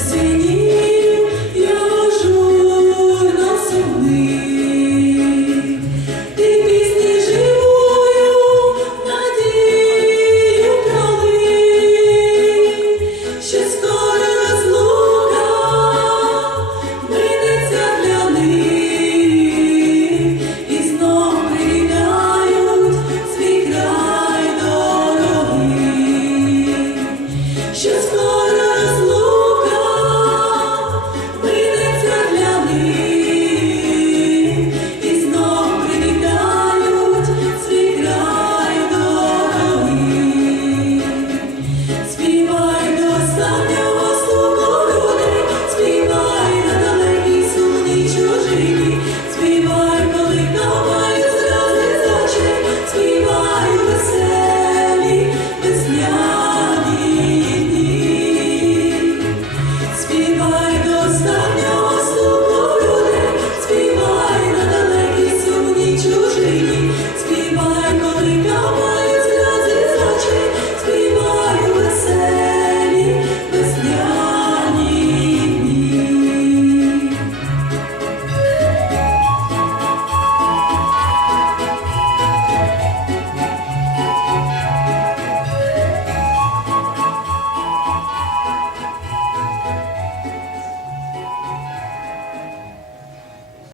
see.